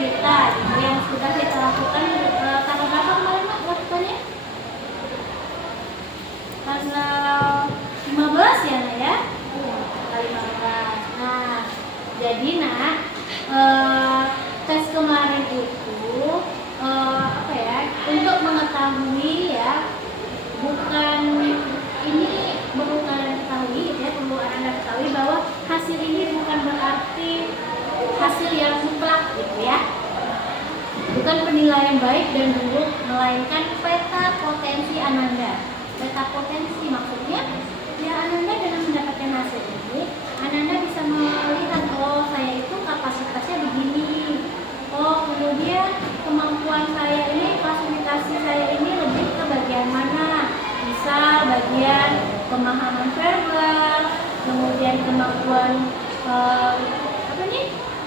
Vita gitu, yang sudah kita lakukan tanggal berapa kemarin Mak lakukannya? Tanggal 15 ya Nak ya? Tanggal 15. Nah, jadi Nak tes kemarin itu apa ya? Untuk mengetahui ya, bukan ini perlu kalian ketahui gitu ya, perlu Anda ketahui bahwa hasil ini bukan berarti hasil yang mutlak gitu ya. Bukan penilaian baik dan buruk, melainkan peta potensi Ananda. Peta potensi maksudnya ya Ananda dengan mendapatkan hasil ini, Ananda bisa melihat oh saya itu kapasitasnya begini. Oh kemudian kemampuan saya ini, klasifikasi saya ini lebih ke bagian mana? Misal bagian pemahaman verbal, kemudian kemampuan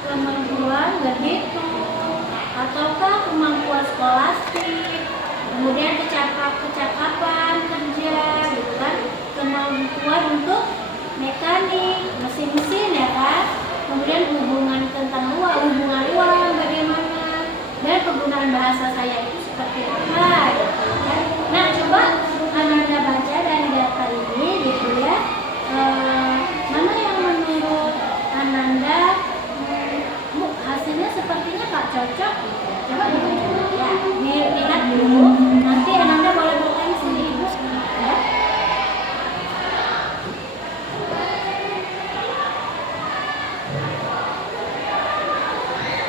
kemampuan berhitung, ataukah kemampuan skolastik, kemudian kecakapan kerja, gitu kan, kemampuan untuk mekanik, mesin-mesin ya kan, kemudian hubungan tentang hubungan uang bagaimana, dan penggunaan bahasa saya itu seperti apa, gitu kan. Nah coba Ananda baca dari data ini gitu ya, mana yang menurut Ananda hasilnya sepertinya Kak cocok gitu ya. Coba dulu ya, dilihat dulu, nanti Ananda boleh bertanya sendiri Ibu ya.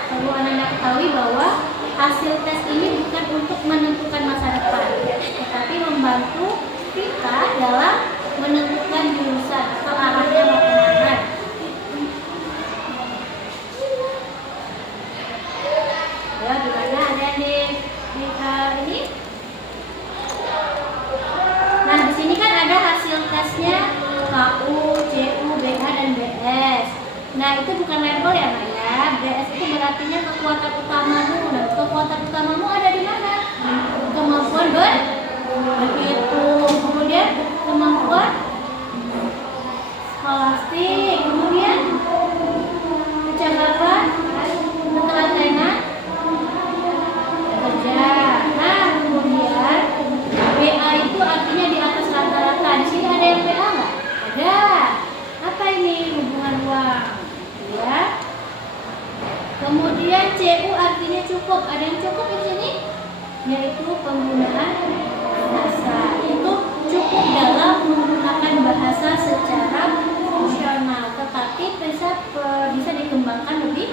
Perlu Ananda ketahui bahwa hasil tes ini bukan untuk menentukan masa depan, tetapi membantu kita dalam menentukan jurusan atau arahnya mau kemana. Ya, gimana ada di ini? Nah, di sini kan ada hasil tesnya KU, CU, BH dan BS. Nah, itu bukan level ya, Nak ya. BS itu berartinya kekuatan utamamu. Nah, kekuatan utamamu ada di mana? Kemampuan berhitung, kemudian kemampuan skolastik, kemudian kecakapan, ketelatenan kerja. Nah, kemudian BA itu artinya di atas rata-rata. Di sini ada yang BA nggak? Ada. Apa ini? Hubungan uang. Ya. Kemudian CU artinya cukup. Ada yang cukup di sini? Yaitu penggunaan bahasa. Itu cukup dalam menggunakan bahasa secara fungsional, tetapi bisa dikembangkan lebih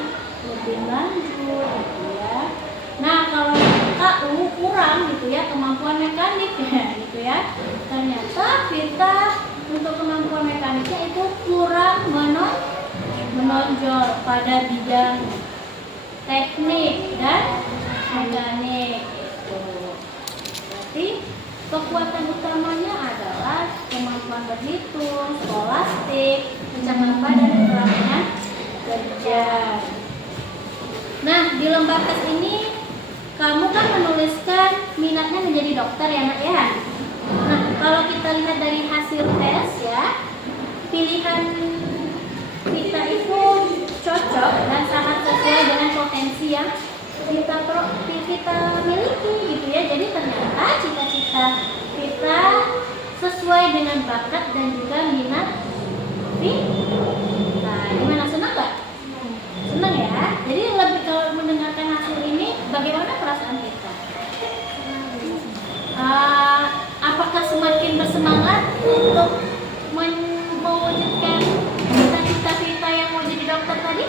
lanjut gitu ya. Nah, kalau KU kurang gitu ya, kemampuan mekanik ya gitu ya. Ternyata Vita untuk kemampuan mekaniknya itu kurang menonjol pada bidang teknik dan mekanik gitu. Berarti kekuatan utamanya adalah kemampuan berhitung, skolastik, kecakapan dan ketelatenan kerja. Nah, di lembar tes ini kamu kan menuliskan minatnya menjadi dokter ya Nak ya. Nah, kalau kita lihat dari hasil tes ya, pilihan kita itu cocok dan sangat sesuai dengan potensi yang kita miliki gitu ya. Jadi ternyata cita-cita kita sesuai dengan bakat dan juga minat kita. Gimana, senang nggak? Senang ya. Jadi lebih kalau mendengarkan hasil ini, bagaimana perasaan kita? Apakah semakin bersemangat untuk mewujudkan cita-cita kita yang mau jadi dokter tadi?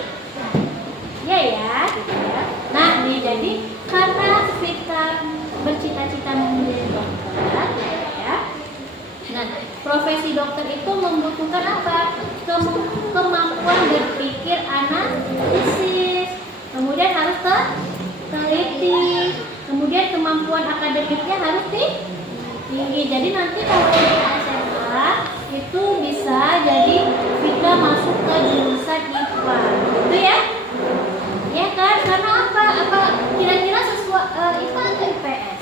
Ya ya, gitu ya. Nah, jadi karena kita bercita-cita menjadi dokter, ya. Nah, profesi dokter itu membutuhkan apa? Kemampuan berpikir analisis, kemudian harus teliti, kemudian kemampuan akademiknya harus tinggi. Jadi nanti kalau kita SMA itu bisa jadi kita masuk ke jurusan IPA, gitu ya? Ya kan? Karena apa? Kira-kira sesuai IPA atau IPS?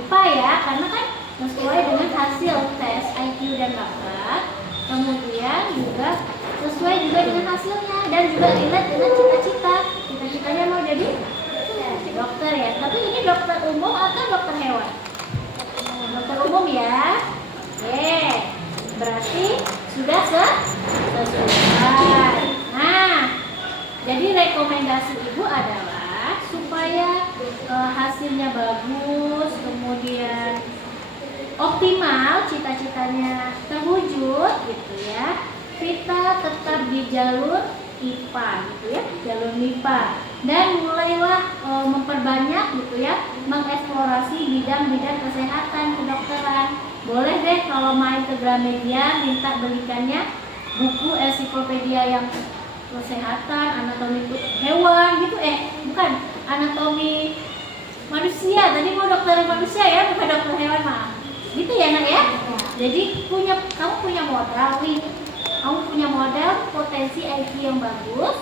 IPA ya, karena kan sesuai dengan hasil tes IQ dan bakat, kemudian juga sesuai juga dengan hasilnya dan juga relate dengan cita-citanya mau jadi dokter ya. Tapi ini dokter umum atau dokter hewan? Dokter umum ya. Oke, berarti sudah sesuai. Nah, jadi rekomendasi ibu adalah supaya hasilnya bagus, kemudian optimal, cita-citanya terwujud gitu ya. Vita tetap di jalur IPA gitu ya, jalur MIPA, dan mulailah memperbanyak gitu ya, mengeksplorasi bidang-bidang kesehatan kedokteran. Boleh deh kalau main ke Gramedia minta belikannya buku ensiklopedia yang kesehatan, anatomi hewan gitu, bukan anatomi manusia, tadi mau dokter manusia ya, bukan dokter hewan, maaf gitu ya nak ya. Jadi kamu punya modal nih, kamu punya modal potensi IQ yang bagus.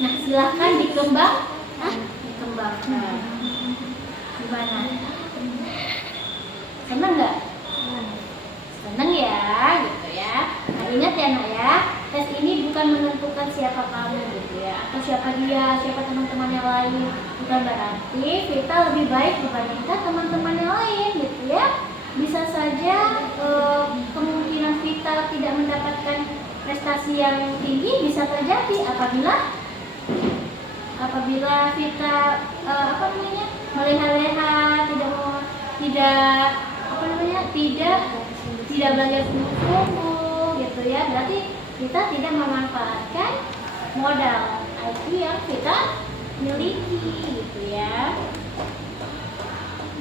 Nah silahkan dikembangkan. Gimana? Seneng nggak? Seneng ya, gitu ya. Nah ingat ya nak ya, tes ini bukan menentukan siapa kamu gitu ya, atau siapa dia, siapa teman-teman yang lain. Bukan berarti Vita lebih baik dibandingkan teman-teman yang lain gitu ya. Bisa saja kemungkinan Vita tidak mendapatkan prestasi yang tinggi bisa terjadi apabila Vita meleha-leha, tidak belajar sungguh-sungguh gitu ya. Berarti kita tidak memanfaatkan modal IQ yang kita miliki gitu ya.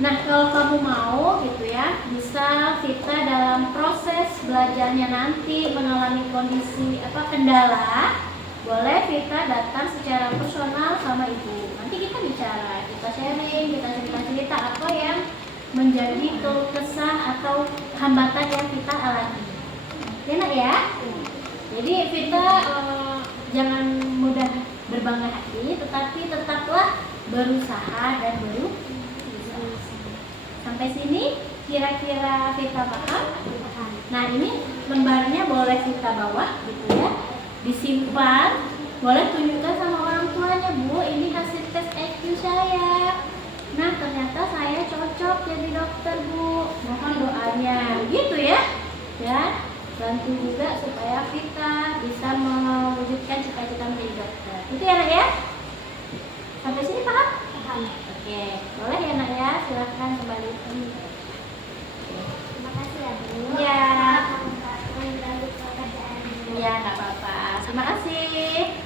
Nah kalau kamu mau gitu ya, bisa Vita dalam proses belajarnya nanti mengalami kondisi kendala, boleh Vita datang secara personal sama ibu. Nanti kita bicara, kita sharing, kita cerita-cerita apa yang menjadi keluh kesah atau hambatan yang Vita alami. Enak ya? Jadi Vita jangan mudah berbangga hati, tetapi tetaplah berusaha dan sampai sini kira-kira Vita paham? Nah ini lembarnya boleh Vita bawa gitu ya, disimpan, boleh tunjukkan sama orang tuanya, Bu ini hasil tes IQ saya. Nah ternyata saya cocok jadi dokter Bu, mohon doanya gitu ya. Dan bantu juga supaya Vita bisa mewujudkan cita-cita menjadi dokter. Itu ya nak ya? Sampai sini paham? Paham. Oke, boleh ya nak ya, silahkan kembali. Terima kasih ya Bu. Iya. Mengganggu pekerjaan. Iya, nggak apa-apa. Terima kasih.